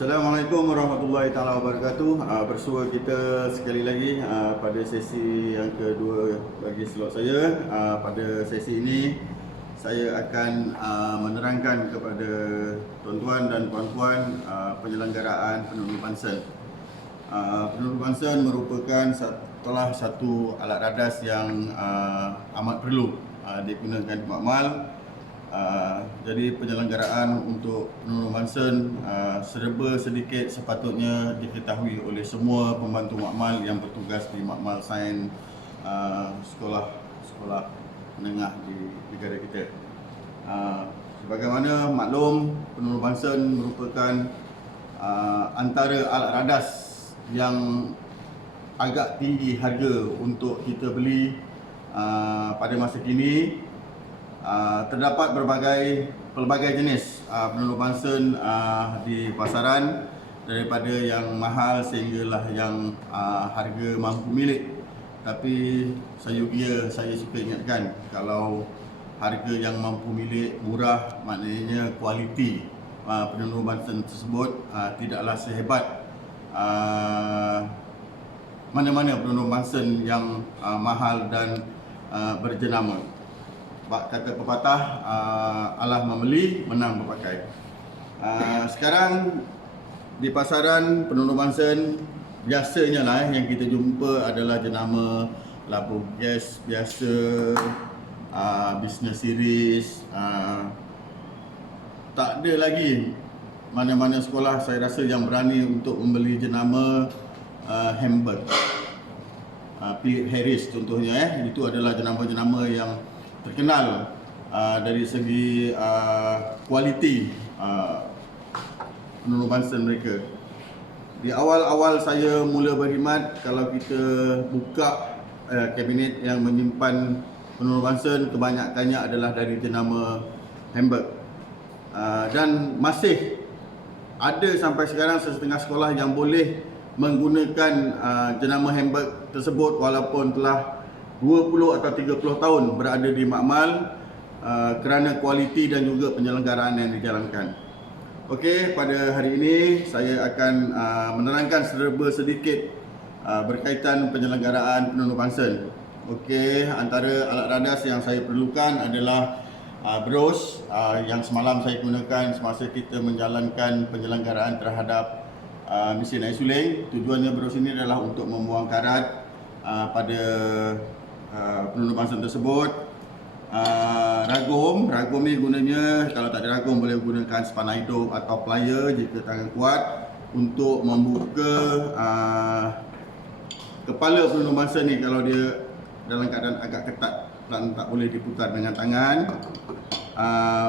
Assalamualaikum warahmatullahi taala wabarakatuh. Bersua kita sekali lagi pada sesi yang kedua bagi slot saya. Pada sesi ini saya akan menerangkan kepada tuan-tuan dan puan-puan penyelenggaraan penunjuk Bansen. Penunjuk Bansen merupakan salah satu alat radas yang amat perlu digunakan di makmal. Jadi penyelenggaraan untuk penunjuk Bansen serba sedikit sepatutnya diketahui oleh semua pembantu makmal yang bertugas di makmal sains sekolah menengah di negara kita. Sebagaimana maklum, penunjuk Bansen merupakan antara alat radas yang agak tinggi harga untuk kita beli pada masa kini. Terdapat pelbagai jenis penunjuk Bansen di pasaran, daripada yang mahal sehinggalah yang harga mampu milik. Tapi saya suka ingatkan, kalau harga yang mampu milik murah, maknanya kualiti penunjuk Bansen tersebut tidaklah sehebat mana-mana penunjuk Bansen yang mahal dan berjenama. Kata pepatah, alah membeli, menang berpakai. Sekarang di pasaran penunjuk Bansen biasanya yang kita jumpa adalah jenama lampu gas biasa, business series. Tak ada lagi mana-mana sekolah saya rasa yang berani untuk membeli jenama Hamburg, Philip Harris contohnya. Itu adalah jenama-jenama yang terkenal dari segi kualiti penunjuk Bansen mereka. Di awal-awal saya mula berkhidmat, kalau kita buka kabinet yang menyimpan penunjuk Bansen, kebanyakannya adalah dari jenama Hamburg. Dan masih ada sampai sekarang setengah sekolah yang boleh menggunakan jenama Hamburg tersebut walaupun telah 20 atau 30 tahun berada di makmal, kerana kualiti dan juga penyelenggaraan yang dijalankan. Okey, pada hari ini saya akan menerangkan serba sedikit berkaitan penyelenggaraan penunjuk Bansen. Okey, antara alat radas yang saya perlukan adalah bros yang semalam saya gunakan semasa kita menjalankan penyelenggaraan terhadap mesin air suling. Tujuannya bros ini adalah untuk membuang karat pada penunjuk Bansen tersebut. Ragum ni gunanya, kalau tak ada ragum boleh gunakan spanner hidup atau plier jika tangan kuat, untuk membuka kepala penunjuk Bansen ni kalau dia dalam keadaan agak ketat dan tak boleh diputar dengan tangan.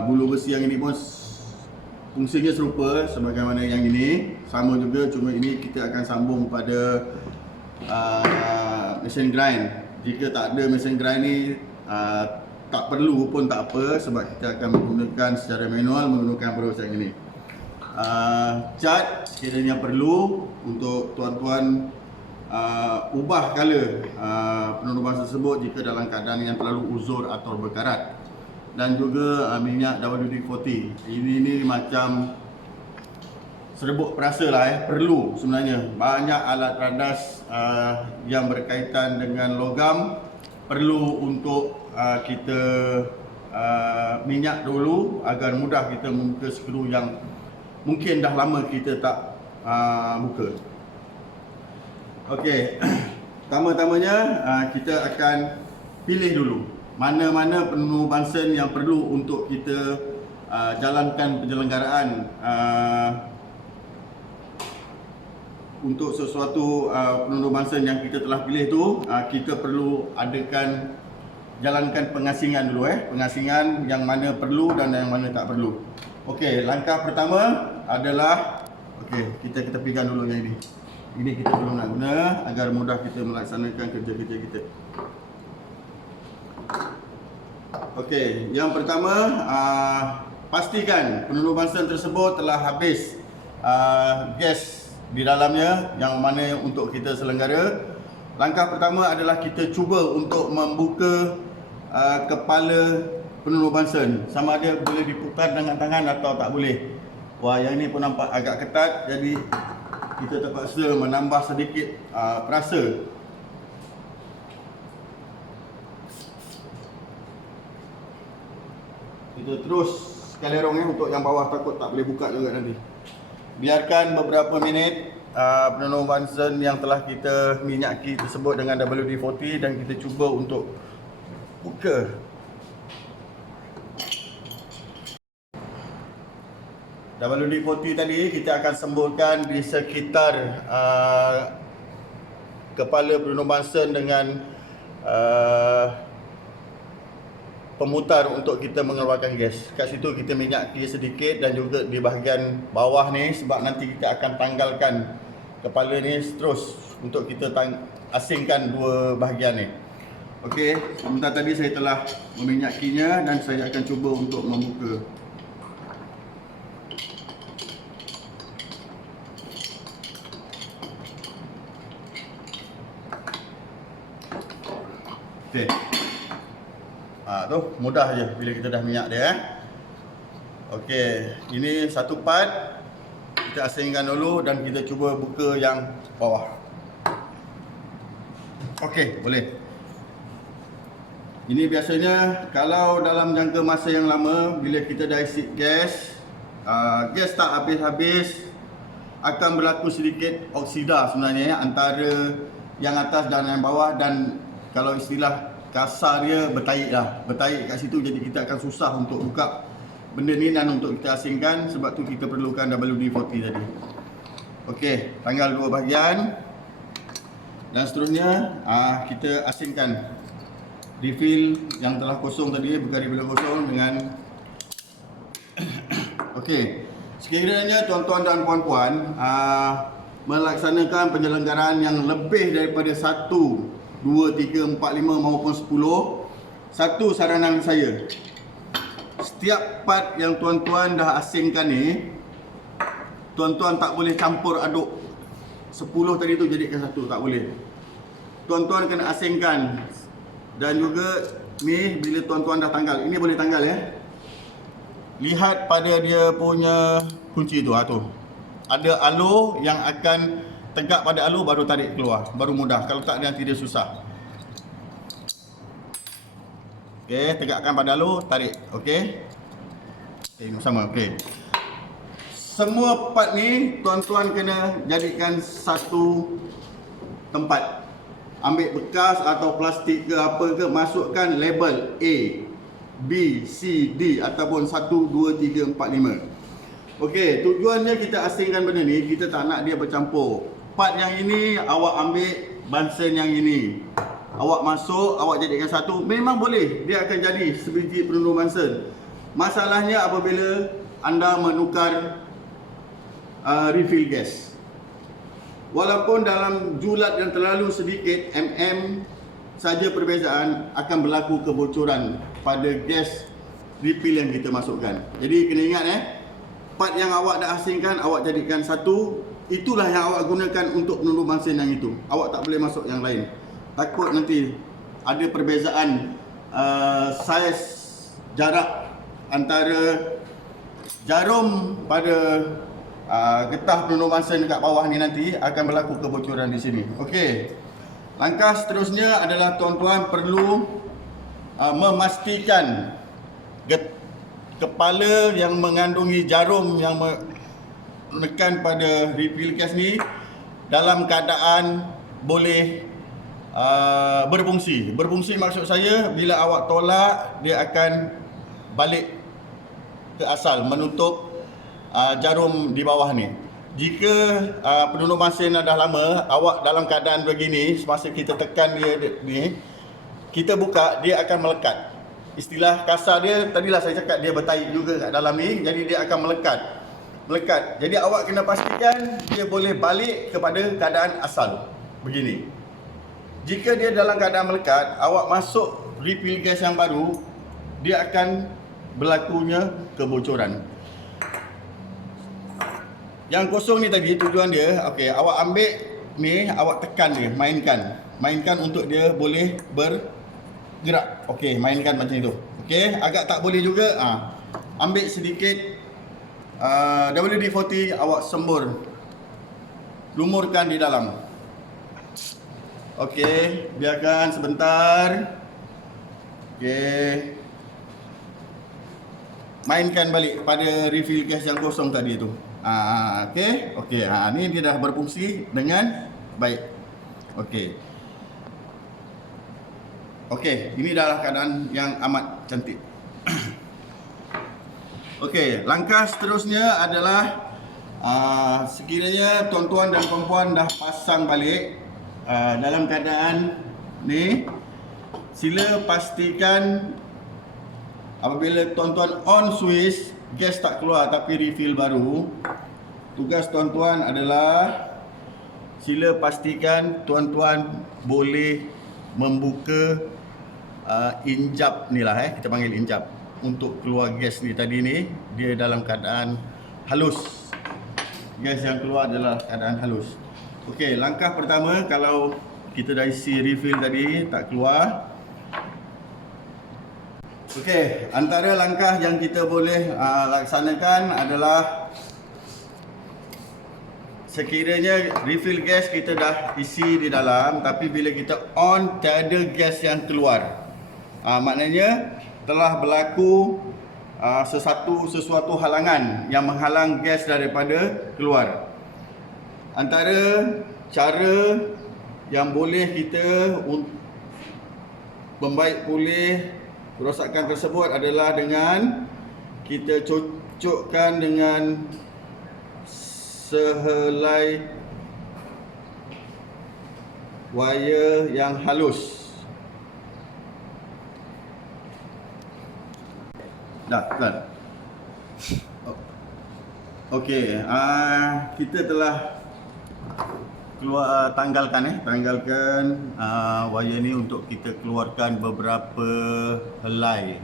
Bulu besi yang ini pun fungsinya serupa sebagaimana yang ini, sama juga, cuma ini kita akan sambung pada mesin grind. Jika tak ada mesin grind ni, tak perlu pun tak apa, sebab kita akan menggunakan secara manual menggunakan bros yang ini. Cat sekiranya perlu untuk tuan-tuan ubah color penunjuk Bansen tersebut jika dalam keadaan yang terlalu uzur atau berkarat. Dan juga minyak WD-40. Ini macam serbuk perasa perlu sebenarnya. Banyak alat radas yang berkaitan dengan logam perlu untuk kita minyak dulu agar mudah kita membuka skru yang mungkin dah lama kita tak buka. Okey, pertama-tamanya kita akan pilih dulu mana-mana penunjuk Bansen yang perlu untuk kita jalankan penyelenggaraan untuk sesuatu penunjuk Bansen yang kita telah pilih tu. Kita perlu jalankan pengasingan dulu, pengasingan yang mana perlu dan yang mana tak perlu. Okey, langkah pertama adalah kita ketepikan dulu yang ini. Ini kita belum nak guna agar mudah kita melaksanakan kerja-kerja kita. Okey, yang pertama, pastikan penunjuk Bansen tersebut telah habis gas di dalamnya yang mana untuk kita selenggara. Langkah pertama adalah kita cuba untuk membuka kepala penunjuk Bansen, sama ada boleh diputar dengan tangan atau tak boleh. Wah, yang ni pun nampak agak ketat, jadi kita terpaksa menambah sedikit perasa. Kita terus sekali rong untuk yang bawah, takut tak boleh buka juga nanti. Biarkan beberapa minit penonor Bunsen yang telah kita minyaki tersebut dengan WD-40 dan kita cuba untuk buka. WD-40 tadi kita akan semburkan di sekitar kepala penonor Bunsen dengan pemutar untuk kita mengeluarkan gas. Kat situ kita minyaki sedikit dan juga di bahagian bawah ni, sebab nanti kita akan tanggalkan kepala ni terus untuk kita asingkan dua bahagian ni. Okey, sebentar tadi saya telah meminyakinya dan saya akan cuba untuk membuka. Okey. Tu mudah je bila kita dah minyak dia. Okey, ini satu part kita asingkan dulu dan kita cuba buka yang bawah. Okey, boleh. Ini biasanya kalau dalam jangka masa yang lama, bila kita dah isi gas, gas tak habis-habis, akan berlaku sedikit oksida sebenarnya antara yang atas dan yang bawah, dan kalau istilah kasar dia bertaik lah, bertaik kat situ, jadi kita akan susah untuk buka benda ni dan untuk kita asingkan. Sebab tu kita perlukan WD-40 tadi. Okey, tanggal dua bahagian dan seterusnya kita asingkan refill yang telah kosong tadi, berkali bila kosong dengan okey. Sekiranya tuan-tuan dan puan-puan melaksanakan penyelenggaraan yang lebih daripada 1, 2, 3, 4, 5 maupun 10, satu saranan saya, setiap part yang tuan-tuan dah asingkan ni, tuan-tuan tak boleh campur aduk 10 tadi tu jadikan satu, tak boleh. Tuan-tuan kena asingkan. Dan juga ni bila tuan-tuan dah tanggal, ini boleh tanggal ya. Lihat pada dia punya kunci tu, tu. Ada alur yang akan tegak pada alur, baru tarik keluar, baru mudah. Kalau tak, nanti dia susah. Okey, tegakkan pada alur, tarik. Okey. Okey, sama. Okey. Semua part ni tuan-tuan kena jadikan satu tempat. Ambil bekas atau plastik ke apa ke, masukkan label A, B, C, D ataupun 1, 2, 3, 4, 5. Okey, tujuannya kita asingkan benda ni, kita tak nak dia bercampur. Part yang ini awak ambil, Bunsen yang ini awak masuk, awak jadikan satu, memang boleh, dia akan jadi sebiji penundur Bunsen. Masalahnya apabila anda menukar refill gas. Walaupun dalam julat yang terlalu sedikit, saja perbezaan, akan berlaku kebocoran pada gas refill yang kita masukkan. Jadi kena ingat part yang awak dah asingkan, awak jadikan satu, itulah yang awak gunakan untuk penundur Bunsen yang itu. Awak tak boleh masuk yang lain. Takut nanti ada perbezaan saiz jarak antara jarum pada getah penundur Bunsen dekat bawah ni, nanti akan berlaku kebocoran di sini. Okey. Langkah seterusnya adalah tuan-tuan perlu memastikan kepala yang mengandungi jarum yang menekan pada refill gas ni dalam keadaan boleh berfungsi. Berfungsi maksud saya, bila awak tolak, dia akan balik ke asal, menutup jarum di bawah ni. Jika penundur Bunsen dah lama, awak dalam keadaan begini, semasa kita tekan dia ni, kita buka, dia akan melekat. Istilah kasar dia, tadilah saya cakap dia bertaik juga kat dalam ni, jadi dia akan melekat. Jadi awak kena pastikan dia boleh balik kepada keadaan asal begini. Jika dia dalam keadaan melekat, awak masuk refill gas yang baru, dia akan berlakunya kebocoran. Yang kosong ni tadi, tujuan dia, okey, awak ambil ni, awak tekan dia, mainkan untuk dia boleh bergerak. Okey, mainkan macam itu. Okey, agak tak boleh juga, ambil sedikit WD-40 awak lumurkan di dalam. Okey, biarkan sebentar. Okey, mainkan balik pada refill gas yang kosong tadi tu. Okey, ni dia dah berfungsi dengan baik. Okey, ini adalah keadaan yang amat cantik. Okey, langkah seterusnya adalah sekiranya tuan-tuan dan puan-puan dah pasang balik dalam keadaan ni, sila pastikan apabila tuan-tuan on switch, gas tak keluar tapi refill baru. Tugas tuan-tuan adalah sila pastikan tuan-tuan boleh membuka injap ni lah, kita panggil injap, untuk keluar gas ni. Tadi ni dia dalam keadaan halus. Gas yang keluar adalah keadaan halus. Okey, langkah pertama, kalau kita dah isi refill tadi tak keluar. Okey, antara langkah yang kita boleh laksanakan adalah sekiranya refill gas kita dah isi di dalam, tapi bila kita on tiada gas yang keluar, maknanya telah berlaku sesuatu halangan yang menghalang gas daripada keluar. Antara cara yang boleh kita membaik pulih kerosakan tersebut adalah dengan kita cocokkan dengan sehelai wire yang halus. Dah, kan? Okey, kita telah tanggalkan wire ni untuk kita keluarkan beberapa helai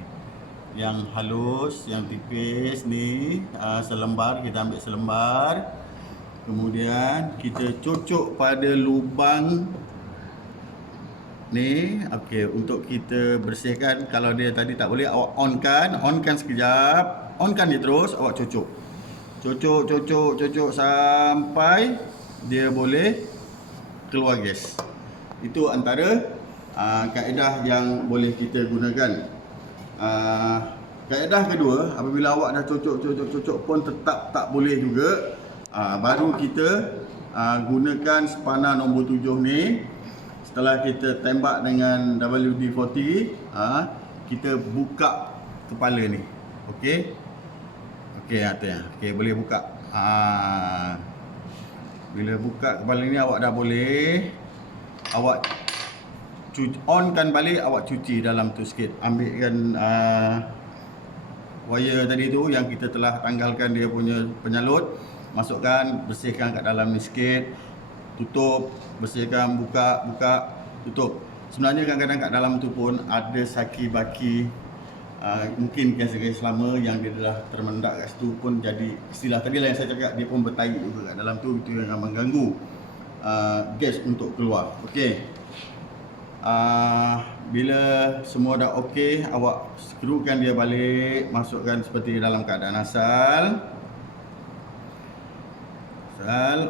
yang halus, yang tipis ni, selembar. Kita ambil selembar, kemudian kita cocok pada lubang ni. Okey, untuk kita bersihkan. Kalau dia tadi tak boleh, awak onkan sekejap, onkan dia terus, awak cocok sampai dia boleh keluar gas. Itu antara kaedah yang boleh kita gunakan. Kaedah kedua, apabila awak dah cocok pun tetap tak boleh juga, baru kita gunakan spana nombor 7 ni. Setelah kita tembak dengan WD-40, kita buka kepala ni. Okey, boleh buka. Bila buka kepala ni, awak dah boleh, awak onkan balik, awak cuci dalam tu sikit. Ambilkan wire tadi tu yang kita telah tanggalkan dia punya penyalut, masukkan, bersihkan kat dalam ni sikit, tutup, bersihkan, buka, tutup. Sebenarnya kadang-kadang kat dalam tu pun ada saki-baki, mungkin gas-gas lama yang dia dah termendak kat situ pun jadi, istilah tadi lah yang saya cakap, dia pun bertaik juga kat dalam tu. Itu yang mengganggu gas untuk keluar. Okey, bila semua dah okey, awak skrukan dia balik, masukkan seperti dalam keadaan asal.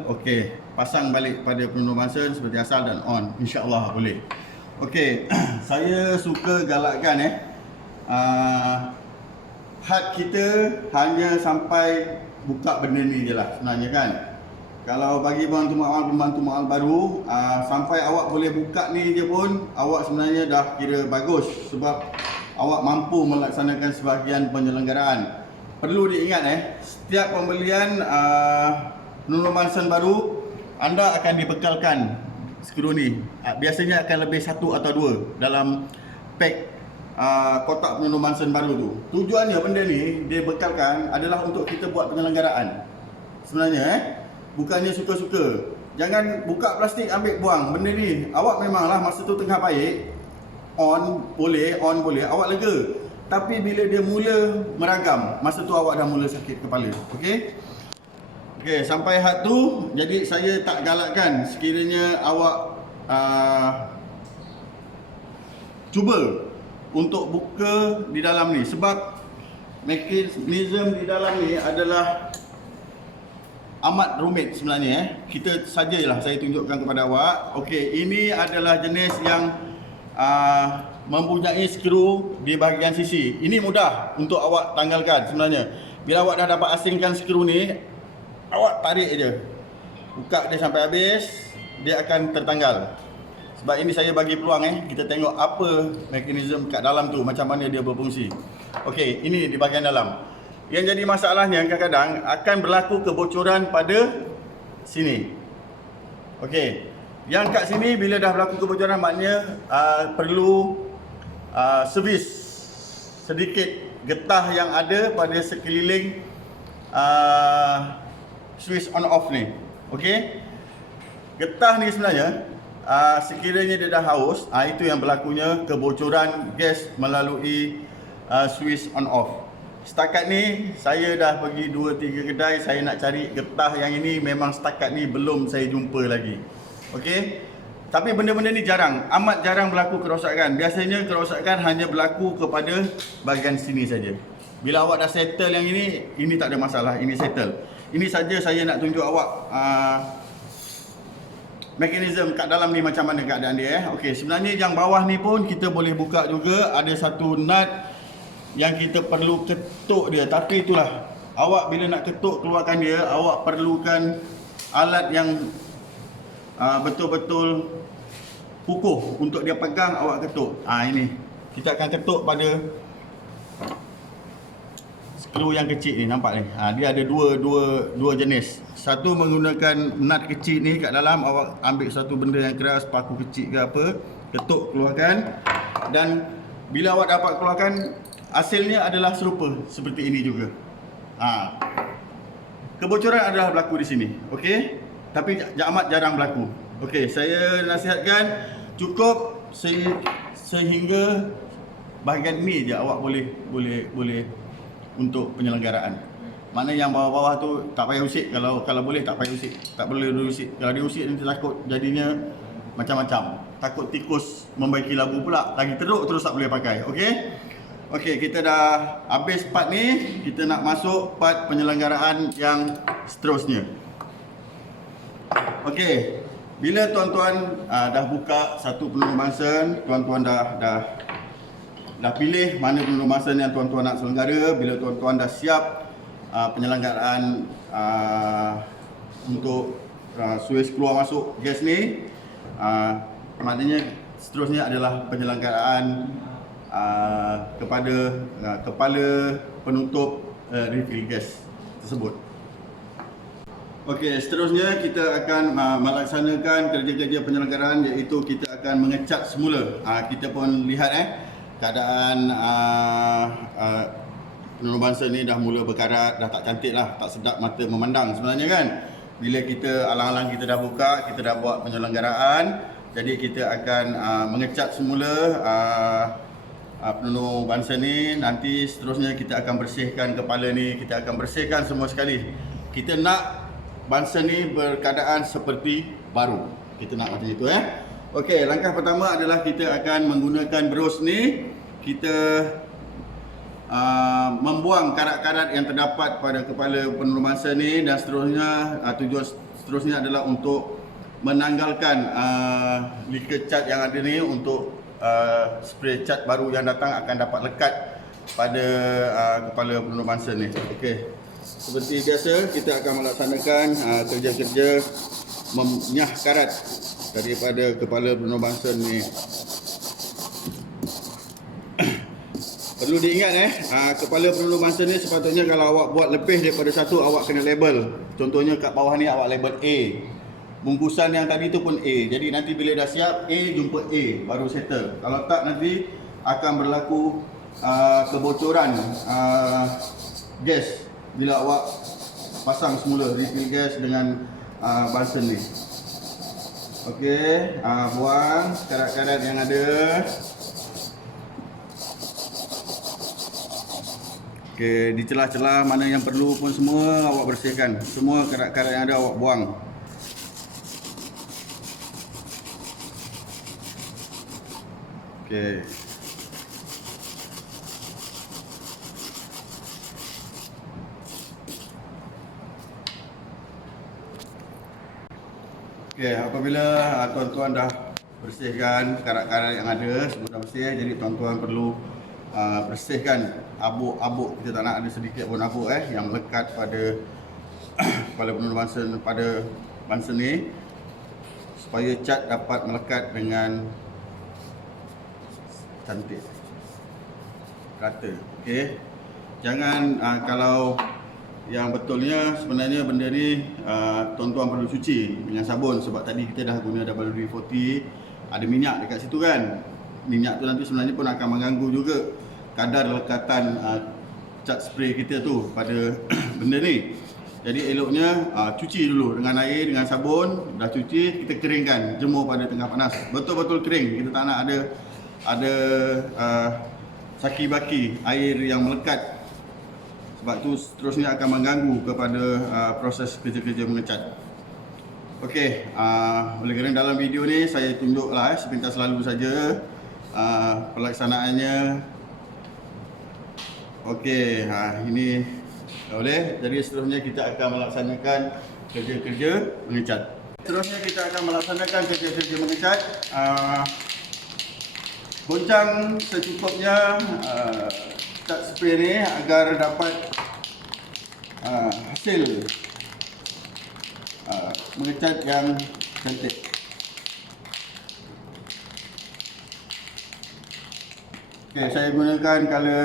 Okey, pasang balik pada penuh masa seperti asal dan on, insya-Allah boleh. Okey, saya suka galakkan had kita hanya sampai buka benda ni je lah sebenarnya, kan. Kalau bagi pembantu ma'al baru, sampai awak boleh buka ni je pun, awak sebenarnya dah kira bagus, sebab awak mampu melaksanakan sebahagian penyelenggaraan. Perlu diingat, setiap pembelian penolong baru, anda akan dibekalkan skru ni. Biasanya akan lebih 1 atau 2 dalam pack kotak penolong baru tu. Tujuannya benda ni dia bekalkan adalah untuk kita buat penyelenggaraan. Sebenarnya bukannya suka-suka. Jangan buka plastik ambil buang. Benda ni awak memanglah masa tu tengah baik, on boleh, awak lega. Tapi bila dia mula meragam, masa tu awak dah mula sakit kepala. Okey, sampai had tu, jadi saya tak galakkan sekiranya awak cuba untuk buka di dalam ni, sebab mekanisme di dalam ni adalah amat rumit sebenarnya. Kita sajalah saya tunjukkan kepada awak. Okey, ini adalah jenis yang mempunyai skru di bahagian sisi. Ini mudah untuk awak tanggalkan sebenarnya. Bila awak dah dapat asingkan skru ni, awak tarik je. Buka dia sampai habis, dia akan tertanggal. Sebab ini saya bagi peluang kita tengok apa mekanisme kat dalam tu, macam mana dia berfungsi. Okey, ini di bahagian dalam. Yang jadi masalahnya kadang-kadang akan berlaku kebocoran pada sini. Okey. Yang kat sini bila dah berlaku kebocoran maknanya perlu servis sedikit getah yang ada pada sekeliling switch on off ni. Okey. Getah ni sebenarnya sekiranya dia dah haus, itu yang berlakunya kebocoran gas melalui switch on off. Setakat ni saya dah pergi 2-3 kedai, saya nak cari getah yang ini, memang setakat ni belum saya jumpa lagi. Okey. Tapi benda-benda ni jarang, amat jarang berlaku kerosakan. Biasanya kerosakan hanya berlaku kepada bahagian sini saja. Bila awak dah settle yang ini tak ada masalah, ini settle. Ini saja saya nak tunjuk awak mekanisme kat dalam ni macam mana keadaan dia. Okey, sebenarnya yang bawah ni pun kita boleh buka juga, ada satu nut yang kita perlu ketuk dia. Tapi itulah, awak bila nak ketuk keluarkan dia, awak perlukan alat yang betul-betul kukuh untuk dia pegang, awak ketuk. Ini kita akan ketuk pada skru yang kecil ni, nampak ni. Dia ada dua jenis. Satu menggunakan nut kecil ni kat dalam, awak ambil satu benda yang keras, paku kecil ke apa, ketuk keluarkan. Dan bila awak dapat keluarkan, hasilnya adalah serupa seperti ini juga. Kebocoran adalah berlaku di sini. Okey, tapi amat jarang berlaku. Okey, saya nasihatkan cukup sehingga bahagian ni je awak boleh untuk penyelenggaraan. Mana yang bawah-bawah tu tak payah usik, kalau boleh tak payah usik. Tak boleh diusik. Kalau diusik nanti takut jadinya macam-macam. Takut tikus membaiki labu pula, lagi teruk terus tak boleh pakai. Okey. Okey, kita dah habis part ni, kita nak masuk part penyelenggaraan yang seterusnya. Okey, bila tuan-tuan dah buka satu peluru Bunsen, tuan-tuan dah pilih mana peluru Bunsen yang tuan-tuan nak selenggara. Bila tuan-tuan dah siap penyelenggaraan untuk switch keluar masuk gas ni, maknanya seterusnya adalah penyelenggaraan kepada kepala penutup refill gas tersebut. Okey, seterusnya kita akan melaksanakan kerja-kerja penyelenggaraan, iaitu kita akan mengecat semula. Kita pun lihat keadaan peluru Bunsen ni dah mula berkarat, dah tak cantik lah, tak sedap mata memandang sebenarnya kan. Bila kita alang-alang kita dah buka, kita dah buat penyelenggaraan, jadi kita akan mengecat semula peluru Bunsen ni. Nanti seterusnya kita akan bersihkan kepala ni, kita akan bersihkan semua sekali. Kita nak Bunsen ni berkeadaan seperti baru. Kita nak macam itu Okey, langkah pertama adalah kita akan menggunakan berus ni. Kita membuang karat-karat yang terdapat pada kepala peluru Bunsen ni, dan seterusnya tujuan seterusnya adalah untuk menanggalkan lika cat yang ada ni, untuk spray cat baru yang datang akan dapat lekat pada kepala peluru Bunsen ni. Okey. Seperti biasa, kita akan melaksanakan kerja-kerja menyah karat daripada kepala peluru Bunsen ni. Perlu diingat kepala peluru Bunsen ni sepatutnya kalau awak buat lebih daripada satu, awak kena label. Contohnya kat bawah ni awak label A. Bungkusan yang tadi tu pun A. Jadi nanti bila dah siap A, jumpa A, baru settle. Kalau tak nanti akan berlaku kebocoran gas bila awak pasang semula refill gas dengan Bunsen ni. Okey, buang karat-karat yang ada. Okey, di celah-celah mana yang perlu pun semua awak bersihkan. Semua karat-karat yang ada awak buang. Okey. Okey, apabila tuan-tuan dah bersihkan karat-karat yang ada, semua dah bersih, jadi tuan-tuan perlu bersihkan abuk-abuk. Kita tak nak ada sedikit pun abuk yang melekat pada kepala penuh bansen, pada bansen ni, supaya cat dapat melekat dengan cantik, rata. Okey. Jangan kalau yang betulnya sebenarnya benda ni tuan-tuan perlu cuci dengan sabun, sebab tadi kita dah guna WD-40, ada minyak dekat situ kan. Minyak tu nanti sebenarnya pun akan mengganggu juga kadar lekatan cat spray kita tu pada benda ni. Jadi eloknya cuci dulu dengan air, dengan sabun. Dah cuci, kita keringkan, jemur pada tengah panas, betul-betul kering. Kita tak nak ada saki-baki air yang melekat, sebab tu seterusnya akan mengganggu kepada proses kerja-kerja mengecat. Okey, oleh kerana dalam video ni saya tunjuklah sepintas lalu saja pelaksanaannya. Okey, ini boleh. Jadi seterusnya kita akan melaksanakan kerja-kerja mengecat. Seterusnya kita akan melaksanakan kerja-kerja mengecat. Goncang secukupnya cat spray ni agar dapat hasil mengecat yang cantik. Okay, saya gunakan color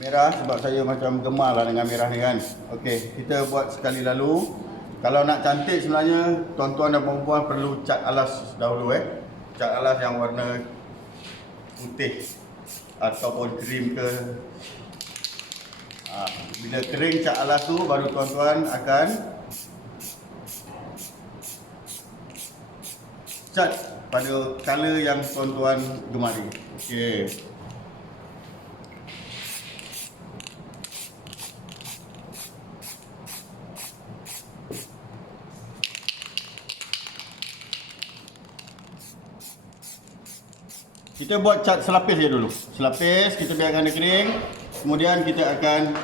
merah sebab saya macam gemar lah dengan merah ni kan. Okey, kita buat sekali lalu. Kalau nak cantik sebenarnya tuan-tuan dan puan-puan perlu cat alas dahulu Cat alas yang warna putih ataupun krim ke. Bila kering cat alas tu, baru tuan-tuan akan cat pada color yang tuan-tuan gemari. Okey. Kita buat cat selapis je dulu. Selapis, kita biarkan dia kering. Kemudian kita akan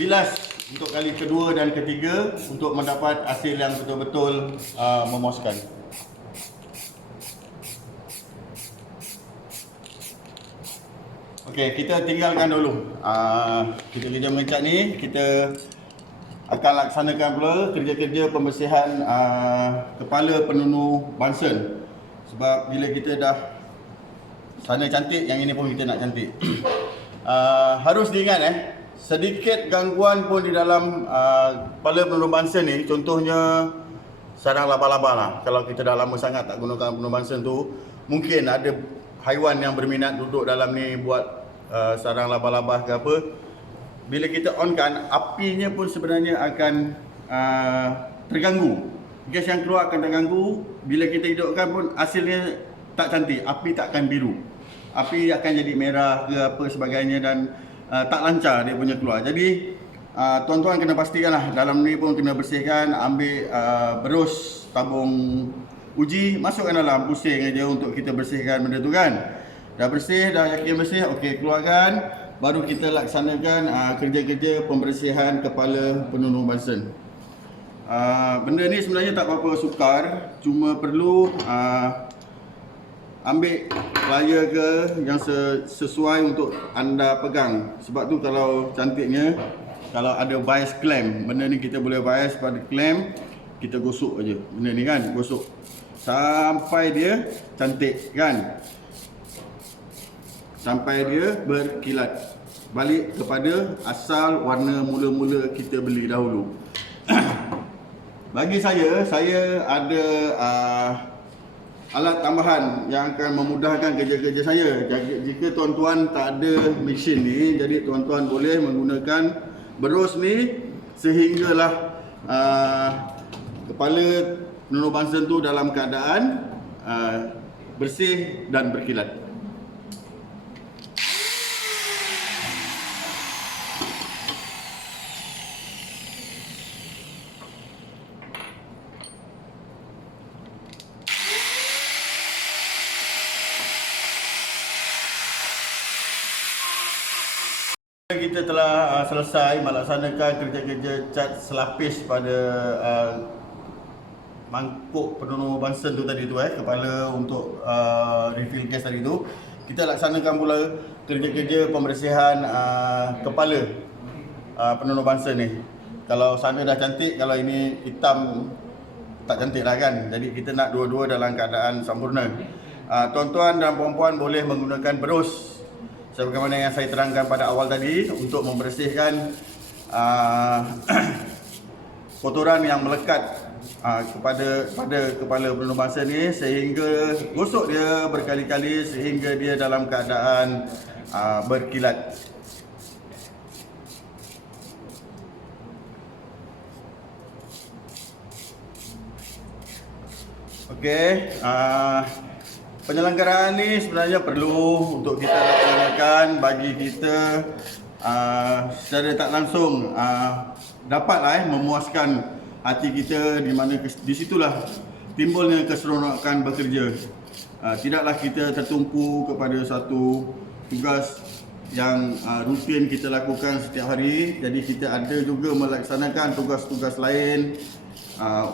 bilas untuk kali kedua dan ketiga untuk mendapat hasil yang betul-betul memuaskan. Okey, kita tinggalkan dulu. Kita kerja mengecat ni, kita akan laksanakan pula kerja-kerja pembersihan kepala penunu bansen. Sebab bila kita dah sana cantik, yang ini pun kita nak cantik. Harus diingat sedikit gangguan pun di dalam kepala penunu bansen ni, contohnya sarang laba-laba lah. Kalau kita dah lama sangat tak gunakan penunu bansen tu, mungkin ada haiwan yang berminat duduk dalam ni buat sarang laba-laba ke apa. Bila kita onkan, apinya pun sebenarnya akan terganggu. Gas yang keluar akan terganggu. Bila kita hidupkan pun hasilnya tak cantik, api tak akan biru. Api akan jadi merah ke apa sebagainya dan tak lancar dia punya keluar. Jadi tuan-tuan kena pastikanlah dalam ni pun kena bersihkan, ambil berus tabung uji, masukkan dalam, pusing aja untuk kita bersihkan benda tu kan. Dah bersih, dah yakin bersih, okey, keluarkan. Baru kita laksanakan kerja-kerja pembersihan kepala penunu bansen. Benda ni sebenarnya tak apa-apa sukar, cuma perlu ambil plier ke yang sesuai untuk anda pegang. Sebab tu kalau cantiknya, kalau ada bias clamp, benda ni kita boleh bias pada clamp, kita gosok aja benda ni kan, gosok sampai dia cantik kan, sampai dia berkilat balik kepada asal warna mula-mula kita beli dahulu. Bagi saya ada alat tambahan yang akan memudahkan kerja-kerja saya. Jika tuan-tuan tak ada mesin ni, jadi tuan-tuan boleh menggunakan berus ni sehinggalah kepala penunu bansen tu dalam keadaan bersih dan berkilat. Kita telah selesai melaksanakan kerja-kerja cat selapis pada mangkuk penurun Bunsen tu tadi tu, kepala untuk refill gas tadi tu. Kita laksanakan pula kerja-kerja pembersihan kepala penurun Bunsen ni. Kalau sana dah cantik, kalau ini hitam tak cantik lah kan. Jadi kita nak dua-dua dalam keadaan sempurna. Tuan-tuan dan puan-puan boleh menggunakan berus sebagaimana yang saya terangkan pada awal tadi untuk membersihkan kotoran yang melekat pada kepala penurun Bunsen ni, sehingga gosok dia berkali-kali sehingga dia dalam keadaan berkilat. Okey, penyelenggaraan ni sebenarnya perlu untuk kita laksanakan bagi kita secara tak langsung dapatlah memuaskan hati kita, di mana di situlah timbulnya keseronokan bekerja. Tidaklah kita tertumpu kepada satu tugas yang rutin kita lakukan setiap hari. Jadi kita ada juga melaksanakan tugas-tugas lain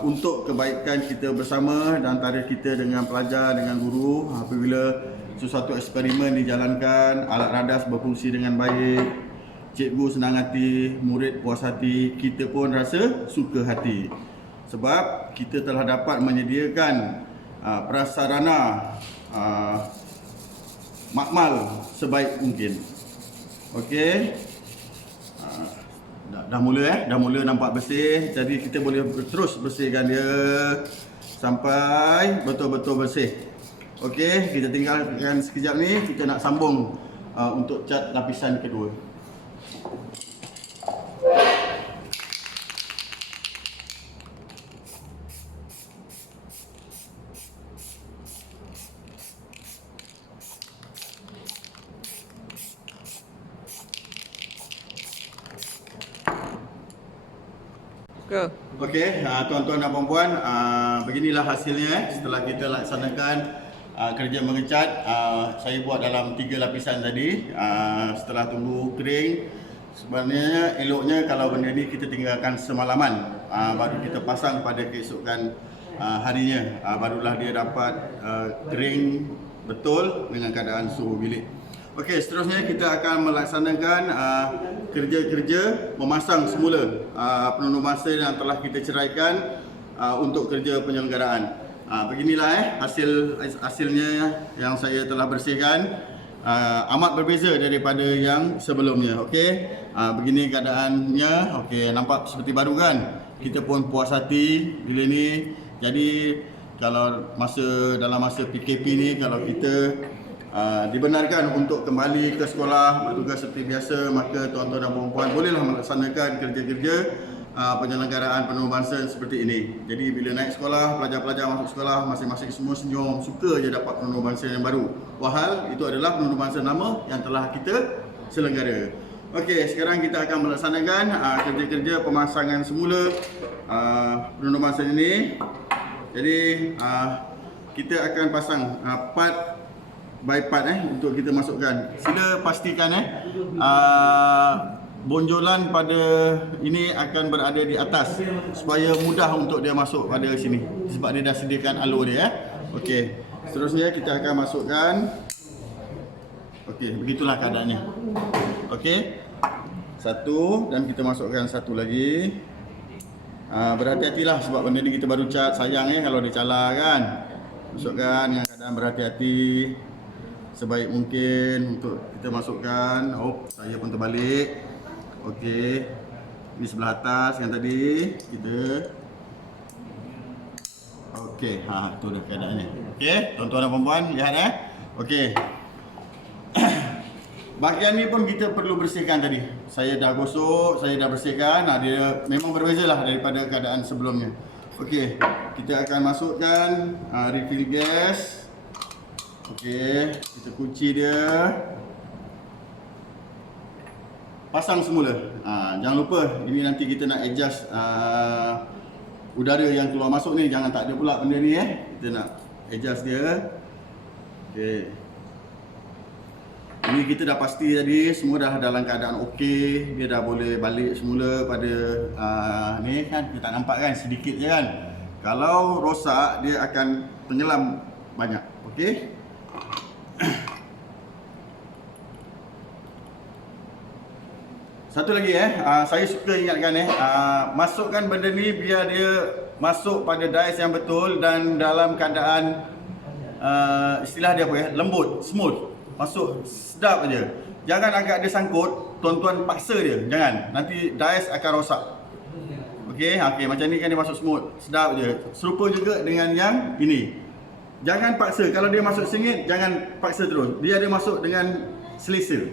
untuk kebaikan kita bersama dan antara kita dengan pelajar, dengan guru. Apabila sesuatu eksperimen dijalankan, alat radas berfungsi dengan baik, cikgu senang hati, murid puas hati, kita pun rasa suka hati. Sebab kita telah dapat menyediakan prasarana makmal sebaik mungkin. Okey. Dah mula nampak bersih. Jadi kita boleh terus bersihkan dia sampai betul-betul bersih. Okey, kita tinggalkan sekejap ni, kita nak sambung untuk cat lapisan kedua. Okey, tuan-tuan dan puan-puan, beginilah hasilnya setelah kita laksanakan kerja mengecat. Saya buat dalam 3 lapisan tadi. Setelah tunggu kering, sebenarnya eloknya kalau benda ni kita tinggalkan semalaman, baru kita pasang pada keesokan harinya, barulah dia dapat kering betul dengan keadaan suhu bilik. Okey, seterusnya kita akan melaksanakan kerja-kerja memasang semula penurun Bunsen yang telah kita ceraikan untuk kerja penyelenggaraan. Beginilah hasilnya yang saya telah bersihkan. Amat berbeza daripada yang sebelumnya. Okey, begini keadaannya. Okey, nampak seperti baru kan? Kita pun puas hati bila ni. Jadi kalau dalam masa PKP ni, kalau kita dibenarkan untuk kembali ke sekolah bertugas seperti biasa, maka tuan-tuan dan puan-puan bolehlah melaksanakan kerja-kerja penyelenggaraan penurun Bunsen seperti ini. Jadi bila naik sekolah, pelajar-pelajar masuk sekolah, masing-masing semua senyum, suka je dapat penurun Bunsen yang baru. Wahal itu adalah penurun Bunsen lama yang telah kita selenggara. Okey, sekarang kita akan melaksanakan kerja-kerja pemasangan semula penurun Bunsen ini. Jadi kita akan pasang part by part untuk kita masukkan. Sila pastikan bonjolan pada ini akan berada di atas supaya mudah untuk dia masuk pada sini, sebab dia dah sediakan alur dia. Okey, seterusnya kita akan masukkan. Okey, begitulah keadaannya. Okey, satu, dan kita masukkan satu lagi. Berhati-hatilah sebab benda ni kita baru cat, sayang kalau dia calar kan. Masukkan dengan keadaan berhati-hati sebaik mungkin untuk kita masukkan. Oh, saya pun terbalik. Okey, ini sebelah atas yang tadi kita. Okey, tu dah keadaannya. Okey, tuan-tuan dan puan-puan, lihat Okey. Bahagian ni pun kita perlu bersihkan tadi. Saya dah gosok, saya dah bersihkan. Dia memang berbezalah daripada keadaan sebelumnya. Okey, kita akan masukkan refill gas. Okey, kita kunci dia. Pasang semula. Jangan lupa, ini nanti kita nak adjust udara yang keluar masuk ni. Jangan tak ada pula benda ni Kita nak adjust dia. Okey. Ini kita dah pasti tadi semua dah dalam keadaan okey, dia dah boleh balik semula pada ni kan, kita tak nampak kan, sedikit je kan. Kalau rosak dia akan tenggelam banyak. Okey. Satu lagi saya suka ingatkan masukkan benda ni biar dia masuk pada dice yang betul dan dalam keadaan istilah dia apa lembut, smooth. Masuk sedap aja. Jangan agak dia sangkut, tuan-tuan paksa dia. Jangan. Nanti dice akan rosak. Okey, macam ni kan dia masuk smooth, sedap je. Serupa juga dengan yang ini. Jangan paksa. Kalau dia masuk sengit, jangan paksa terus. Dia ada masuk dengan selesa.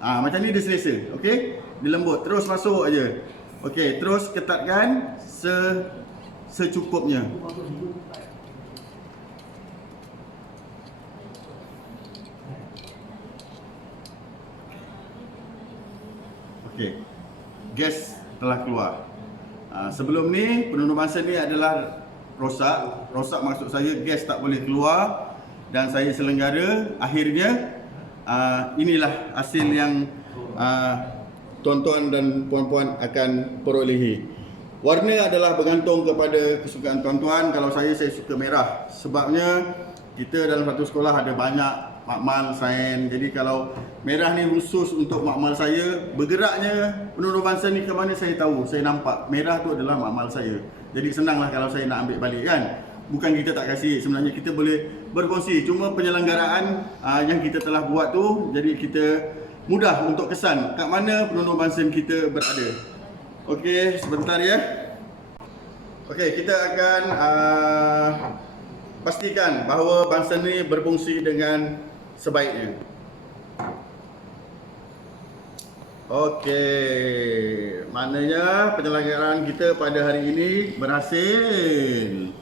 Macam ni dia selesa. Okey? Dia lembut, terus masuk aja. Okey, terus ketatkan secukupnya. Okey. Gas telah keluar. Sebelum ni penundur masa ni adalah rosak. Rosak maksud saya gas tak boleh keluar dan saya selenggara. Akhirnya inilah hasil yang tuan-tuan dan puan-puan akan perolehi. Warna adalah bergantung kepada kesukaan tuan-tuan. Kalau saya suka merah. Sebabnya kita dalam satu sekolah ada banyak makmal sains. Jadi kalau merah ni khusus untuk makmal saya, bergeraknya penundur bangsa ni ke mana saya tahu, saya nampak merah tu adalah makmal saya. Jadi senanglah kalau saya nak ambil balik kan. Bukan kita tak kasih, sebenarnya kita boleh berkongsi. Cuma penyelenggaraan yang kita telah buat tu, jadi kita mudah untuk kesan kat mana penundur bangsa kita berada. Okey, sebentar ya. Okey, kita akan pastikan bahawa bangsa ni berfungsi dengan sebaiknya. Okey, maknanya penyelenggaraan kita pada hari ini berhasil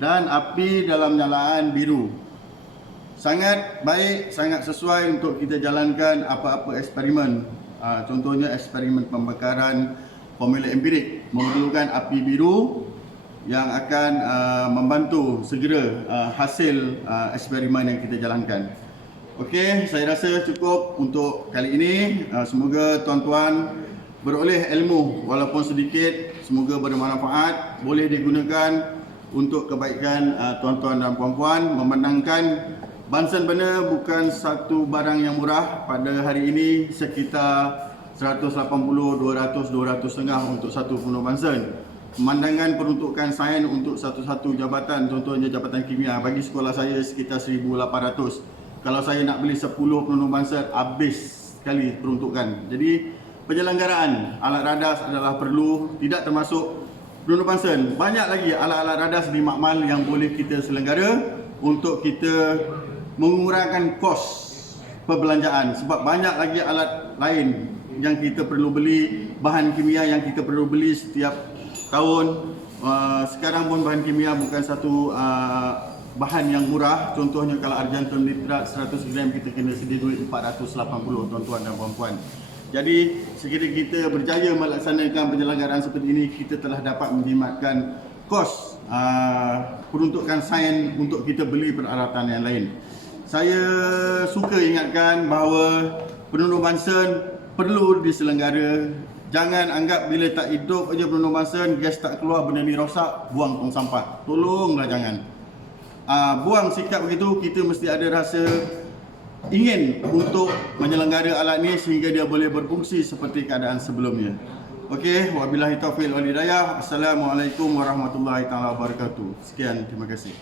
dan api dalam nyalaan biru. Sangat baik, sangat sesuai untuk kita jalankan apa-apa eksperimen. Contohnya eksperimen pembakaran formula empirik memerlukan api biru yang akan membantu segera hasil eksperimen yang kita jalankan. Okey, saya rasa cukup untuk kali ini. Semoga tuan-tuan beroleh ilmu walaupun sedikit, semoga bermanfaat, boleh digunakan untuk kebaikan tuan-tuan dan puan-puan. Memenangkan Bunsen burner bukan satu barang yang murah. Pada hari ini sekitar 180, 200 setengah untuk satu penuh Bunsen. Pemandangan peruntukan sains untuk satu-satu jabatan, contohnya jabatan kimia, bagi sekolah saya sekitar 1,800. Kalau saya nak beli 10 penuh Bunsen, habis sekali peruntukan. Jadi penyelenggaraan alat radas adalah perlu, tidak termasuk penuh Bunsen. Banyak lagi alat-alat radas di makmal yang boleh kita selenggara untuk kita mengurangkan kos perbelanjaan. Sebab banyak lagi alat lain yang kita perlu beli, bahan kimia yang kita perlu beli setiap tahun. Sekarang pun bahan kimia bukan satu bahan yang murah. Contohnya kalau argentum nitrat 100 gram kita kena sedia duit 480 tuan-tuan dan puan-puan. Jadi sekiranya kita berjaya melaksanakan penyelenggaraan seperti ini, kita telah dapat menjimatkan kos peruntukan sains untuk kita beli peralatan yang lain. Saya suka ingatkan bahawa penundur Bunsen perlu diselenggara. Jangan anggap bila tak hidup aja penundur Bunsen, gas tak keluar, benda ni rosak, buang tong sampah. Tolonglah jangan. Buang sikap begitu, kita mesti ada rasa ingin untuk menyelenggara alat ni sehingga dia boleh berfungsi seperti keadaan sebelumnya. Okey, wabillahi taufiq wal hidayah. Assalamualaikum warahmatullahi taala wabarakatuh. Sekian, terima kasih.